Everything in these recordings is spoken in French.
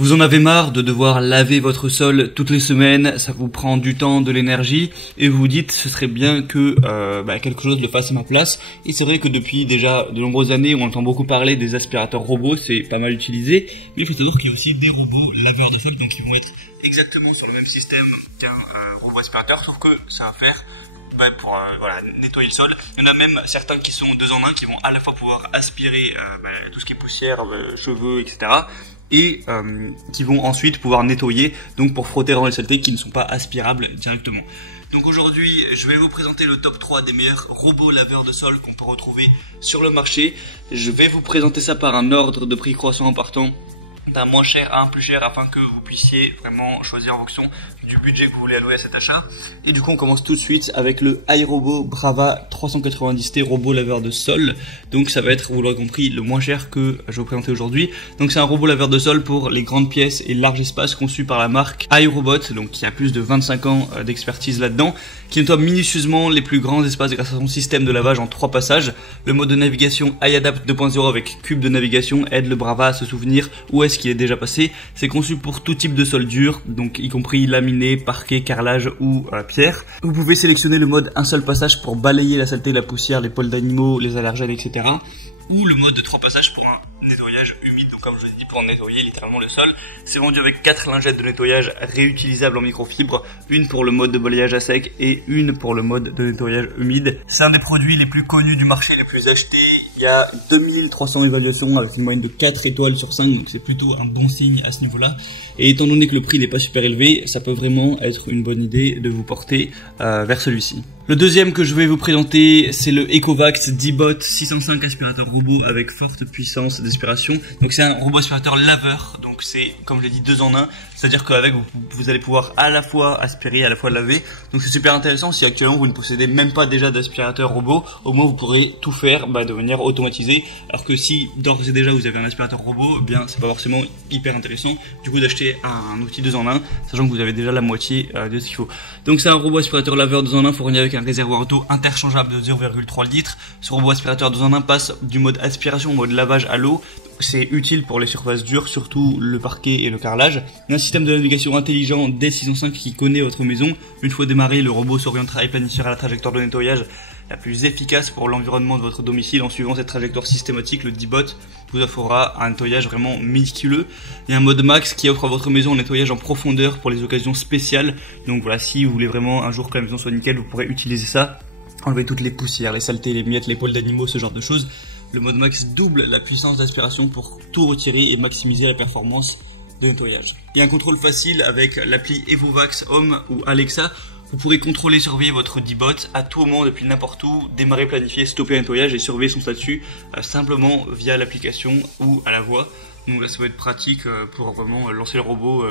Vous en avez marre de devoir laver votre sol toutes les semaines, ça vous prend du temps, de l'énergie, et vous vous dites ce serait bien que quelque chose le fasse à ma place. Et c'est vrai que depuis déjà de nombreuses années, on entend beaucoup parler des aspirateurs robots, c'est pas mal utilisé, mais il faut savoir qu'il y a aussi des robots laveurs de sol, donc ils vont être exactement sur le même système qu'un robot aspirateur, sauf que c'est un fer pour nettoyer le sol. Il y en a même certains qui sont 2 en 1, qui vont à la fois pouvoir aspirer tout ce qui est poussière, cheveux, etc. et qui vont ensuite pouvoir nettoyer, donc pour frotter dans les saletés qui ne sont pas aspirables directement. Donc aujourd'hui, je vais vous présenter le top 3 des meilleurs robots laveurs de sol qu'on peut retrouver sur le marché. Je vais vous présenter ça par un ordre de prix croissant en partant d'un moins cher à un plus cher afin que vous puissiez vraiment choisir en fonction du budget que vous voulez allouer à cet achat. Et du coup on commence tout de suite avec le iRobot Brava 390T robot laveur de sol. Donc ça va être, vous l'aurez compris, le moins cher que je vais vous présenter aujourd'hui. Donc c'est un robot laveur de sol pour les grandes pièces et larges espaces conçu par la marque iRobot, donc qui a plus de 25 ans d'expertise là-dedans, qui nettoie minutieusement les plus grands espaces grâce à son système de lavage en 3 passages. Le mode de navigation iAdapt 2.0 avec cube de navigation aide le Brava à se souvenir où est-ce qu'il est déjà passé. C'est conçu pour tout type de sol dur, donc y compris laminé, parquet, carrelage ou pierre. Vous pouvez sélectionner le mode un seul passage pour balayer la saleté, la poussière, les poils d'animaux, les allergènes, etc. Ou le mode de 3 passages pour un nettoyage humide, donc comme je l'ai dit, pour nettoyer littéralement le sol. C'est vendu avec 4 lingettes de nettoyage réutilisables en microfibre, une pour le mode de balayage à sec et une pour le mode de nettoyage humide. C'est un des produits les plus connus du marché, les plus achetés. Il y a 2300 évaluations avec une moyenne de 4 étoiles sur 5, donc c'est plutôt un bon signe à ce niveau-là. Et étant donné que le prix n'est pas super élevé, ça peut vraiment être une bonne idée de vous porter vers celui-ci. Le deuxième que je vais vous présenter, c'est le Ecovacs D-Bot 605 aspirateur robot avec forte puissance d'aspiration. Donc c'est un robot aspirateur laveur, donc c'est comme je l'ai dit 2 en 1, c'est-à-dire qu'avec vous allez pouvoir à la fois aspirer, à la fois laver. Donc c'est super intéressant si actuellement vous ne possédez même pas déjà d'aspirateur robot, au moins vous pourrez tout faire de manière automatisée. Alors que si d'ores et déjà vous avez un aspirateur robot, eh bien c'est pas forcément hyper intéressant du coup d'acheter un outil 2 en 1, sachant que vous avez déjà la moitié de ce qu'il faut. Donc c'est un robot aspirateur laveur 2 en 1 fourni avec un réservoir auto interchangeable de 0,3 litres. Ce robot aspirateur 2 en 1 passe du mode aspiration au mode lavage à l'eau. C'est utile pour les surfaces dures, surtout le parquet et le carrelage. Il y a un système de navigation intelligent D605 qui connaît votre maison. Une fois démarré, le robot s'orientera et planifiera la trajectoire de nettoyage la plus efficace pour l'environnement de votre domicile. En suivant cette trajectoire systématique, le D-Bot vous offrira un nettoyage vraiment méticuleux. Il y a un mode max qui offre à votre maison un nettoyage en profondeur pour les occasions spéciales. Donc voilà, si vous voulez vraiment un jour que la maison soit nickel, vous pourrez utiliser ça. Enlever toutes les poussières, les saletés, les miettes, les poils d'animaux, ce genre de choses. Le mode max double la puissance d'aspiration pour tout retirer et maximiser la performance de nettoyage. Il y a un contrôle facile avec l'appli Evovacs Home ou Alexa. Vous pourrez contrôler et surveiller votre D-Bot à tout moment depuis n'importe où, démarrer, planifier, stopper un nettoyage et surveiller son statut simplement via l'application ou à la voix. Donc là ça va être pratique pour vraiment lancer le robot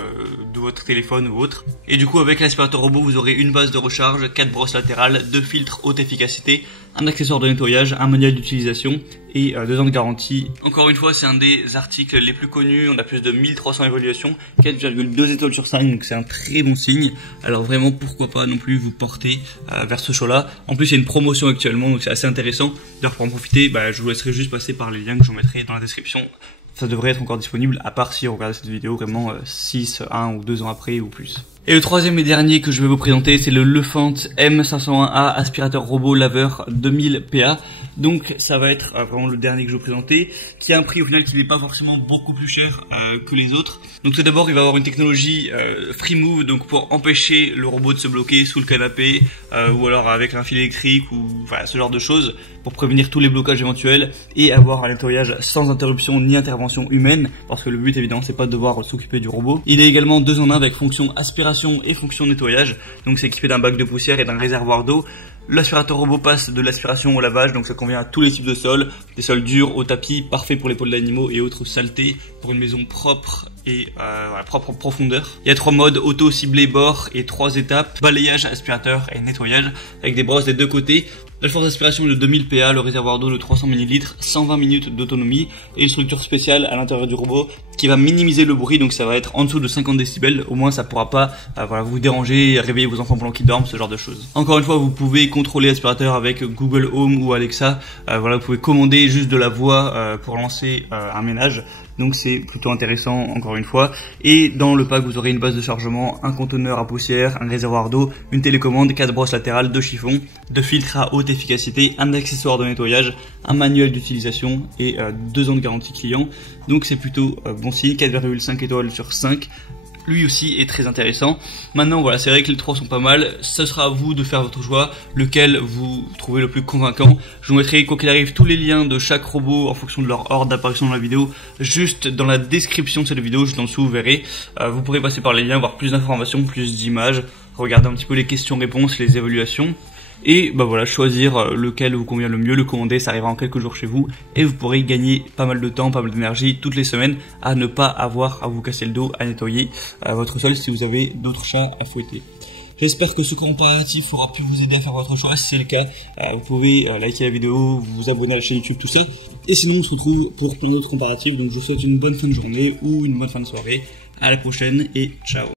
de votre téléphone ou autre. Et du coup avec l'aspirateur robot vous aurez une base de recharge, 4 brosses latérales, 2 filtres haute efficacité, un accessoire de nettoyage, un manuel d'utilisation et 2 ans de garantie. Encore une fois c'est un des articles les plus connus, on a plus de 1300 évaluations, 4,2 étoiles sur 5, donc c'est un très bon signe. Alors vraiment pourquoi pas non plus vous porter vers ce choix-là. En plus il y a une promotion actuellement donc c'est assez intéressant. D'ailleurs pour en profiter, je vous laisserai juste passer par les liens que je vous mettrai dans la description. Ça devrait être encore disponible, à part si vous regardez cette vidéo vraiment 6, 1 ou 2 ans après ou plus. Et le troisième et dernier que je vais vous présenter, c'est le Lefant M501A aspirateur robot laveur 2000 PA. Donc ça va être vraiment le dernier que je vais vous présenter, qui a un prix au final qui n'est pas forcément beaucoup plus cher que les autres. Donc tout d'abord il va avoir une technologie Free Move, donc pour empêcher le robot de se bloquer sous le canapé ou alors avec un fil électrique ou voilà, ce genre de choses, pour prévenir tous les blocages éventuels et avoir un nettoyage sans interruption ni intervention humaine, parce que le but évidemment c'est pas de devoir s'occuper du robot. Il est également 2 en 1 avec fonction aspiration et fonction nettoyage, donc c'est équipé d'un bac de poussière et d'un réservoir d'eau. L'aspirateur robot passe de l'aspiration au lavage, donc ça convient à tous les types de sols, des sols durs, au tapis, parfait pour les poils d'animaux et autres saletés, pour une maison propre et propre en profondeur. Il y a 3 modes, auto, ciblé, bord et 3 étapes, balayage, aspirateur et nettoyage, avec des brosses des 2 côtés. La force d'aspiration est de 2000 PA, le réservoir d'eau de 300 ml, 120 minutes d'autonomie et une structure spéciale à l'intérieur du robot qui va minimiser le bruit, donc ça va être en dessous de 50 décibels, au moins ça pourra pas voilà, vous déranger, réveiller vos enfants pendant qu'ils dorment, ce genre de choses. Encore une fois, vous pouvez contrôler l'aspirateur avec Google Home ou Alexa, voilà, vous pouvez commander juste de la voix pour lancer un ménage. Donc c'est plutôt intéressant encore une fois. Et dans le pack, vous aurez une base de chargement, un conteneur à poussière, un réservoir d'eau, une télécommande, 4 brosses latérales, 2 chiffons, 2 filtres à haute efficacité, un accessoire de nettoyage, un manuel d'utilisation et 2 ans de garantie client. Donc c'est plutôt bon signe, 4,5 étoiles sur 5. Lui aussi est très intéressant. Maintenant voilà, c'est vrai que les trois sont pas mal. Ce sera à vous de faire votre choix, lequel vous trouvez le plus convaincant. Je vous mettrai quoi qu'il arrive tous les liens de chaque robot en fonction de leur ordre d'apparition dans la vidéo, juste dans la description de cette vidéo, juste en dessous vous verrez. Vous pourrez passer par les liens, voir plus d'informations, plus d'images, regarder un petit peu les questions-réponses, les évaluations. Et bah voilà, choisir lequel vous convient le mieux, le commander, ça arrivera en quelques jours chez vous et vous pourrez gagner pas mal de temps, pas mal d'énergie toutes les semaines à ne pas avoir à vous casser le dos, à nettoyer votre sol si vous avez d'autres chats à fouetter. J'espère que ce comparatif aura pu vous aider à faire votre choix. Si c'est le cas, vous pouvez liker la vidéo, vous abonner à la chaîne YouTube, tout ça. Et sinon, on se retrouve pour plein d'autres comparatifs. Donc je vous souhaite une bonne fin de journée ou une bonne fin de soirée. À la prochaine et ciao.